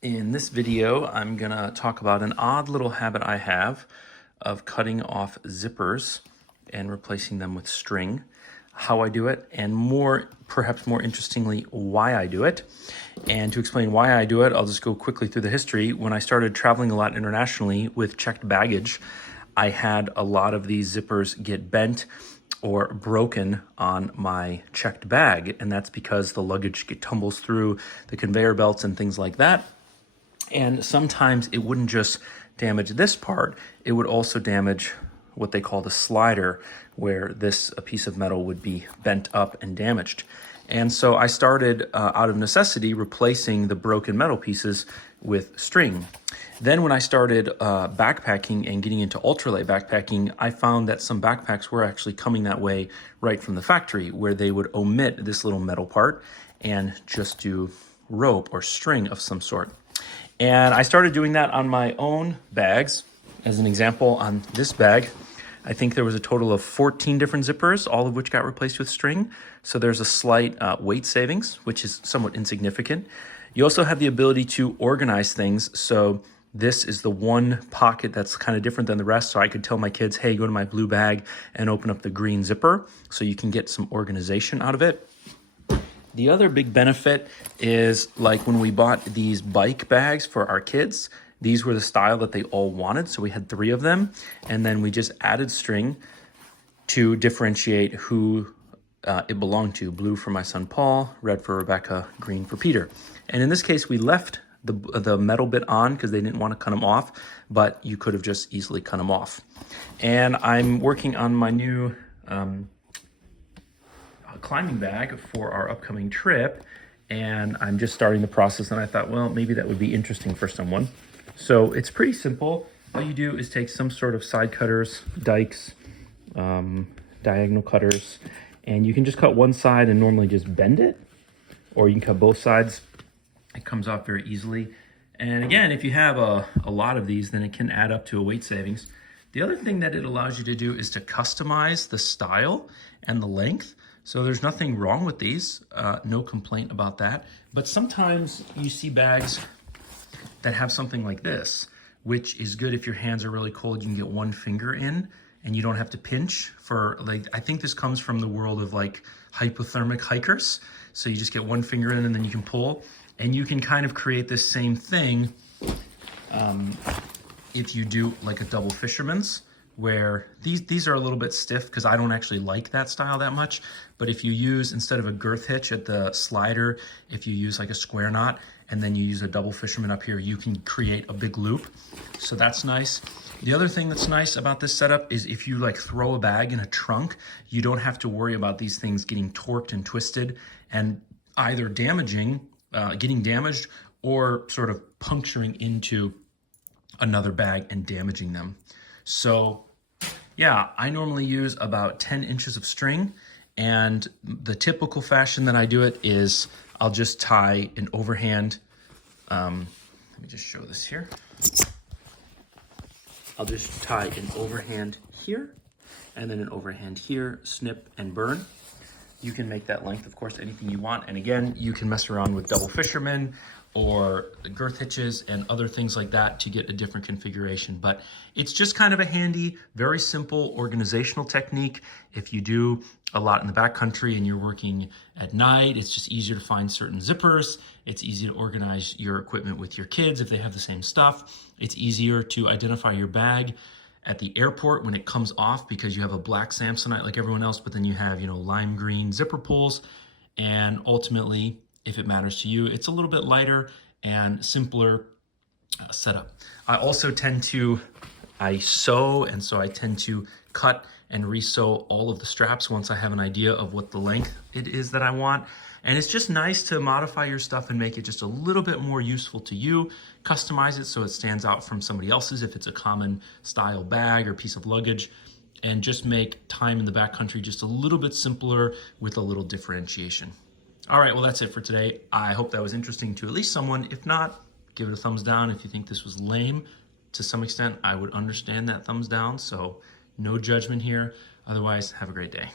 In this video, I'm gonna talk about an odd little habit I have of cutting off zippers and replacing them with string, how I do it, and perhaps more interestingly, why I do it. And to explain why I do it, I'll just go quickly through the history. When I started traveling a lot internationally with checked baggage, I had a lot of these zippers get bent or broken on my checked bag. And that's because the luggage tumbles through the conveyor belts and things like that. And sometimes it wouldn't just damage this part, it would also damage what they call the slider, where a piece of metal would be bent up and damaged. And so I started, out of necessity, replacing the broken metal pieces with string. Then when I started backpacking and getting into ultralight backpacking, I found that some backpacks were actually coming that way right from the factory, where they would omit this little metal part and just do rope or string of some sort. And I started doing that on my own bags. As an example, on this bag, I think there was a total of 14 different zippers, all of which got replaced with string. So there's a slight weight savings, which is somewhat insignificant. You also have the ability to organize things. So this is the one pocket that's kind of different than the rest. So I could tell my kids, hey, go to my blue bag and open up the green zipper. So you can get some organization out of it. The other big benefit is, like when we bought these bike bags for our kids, these were the style that they all wanted. So we had 3 of them, and then we just added string to differentiate who it belonged to. Blue for my son Paul, red for Rebecca, green for Peter. And in this case, we left the metal bit on because they didn't want to cut them off, but you could have just easily cut them off. And I'm working on my new climbing bag for our upcoming trip, and I'm just starting the process, and I thought, well, maybe that would be interesting for someone. So it's pretty simple. All you do is take some sort of side cutters, dikes, diagonal cutters, and you can just cut one side and normally just bend it, or you can cut both sides. It comes off very easily. And again, if you have a lot of these, then it can add up to a weight savings. The other thing that it allows you to do is to customize the style and the length. So there's nothing wrong with these, no complaint about that. But sometimes you see bags that have something like this, which is good if your hands are really cold. You can get one finger in and you don't have to pinch for, like, I think this comes from the world of like hypothermic hikers. So you just get one finger in and then you can pull, and you can kind of create this same thing if you do like a double fisherman's, where these are a little bit stiff because I don't actually like that style that much. But if you use, instead of a girth hitch at the slider, if you use like a square knot and then you use a double fisherman up here, you can create a big loop. So that's nice. The other thing that's nice about this setup is if you like throw a bag in a trunk, you don't have to worry about these things getting torqued and twisted and either getting damaged or sort of puncturing into another bag and damaging them. So yeah, I normally use about 10 inches of string, and the typical fashion that I do it is I'll just tie an overhand, let me just show this here. I'll just tie an overhand here and then an overhand here, snip and burn. You can make that length, of course, anything you want. And again, you can mess around with double fishermen or girth hitches and other things like that to get a different configuration. But it's just kind of a handy, very simple organizational technique. If you do a lot in the backcountry and you're working at night, it's just easier to find certain zippers. It's easy to organize your equipment with your kids if they have the same stuff. It's easier to identify your bag at the airport when it comes off because you have a black Samsonite like everyone else, but then you have, lime green zipper pulls. And ultimately, if it matters to you, it's a little bit lighter and simpler setup. I also I sew, and so I tend to cut and re-sew all of the straps once I have an idea of what the length it is that I want. And it's just nice to modify your stuff and make it just a little bit more useful to you. Customize it so it stands out from somebody else's if it's a common style bag or piece of luggage, and just make time in the backcountry just a little bit simpler with a little differentiation. All right, well, that's it for today. I hope that was interesting to at least someone. If not, give it a thumbs down. If you think this was lame, to some extent, I would understand that thumbs down. So no judgment here. Otherwise, have a great day.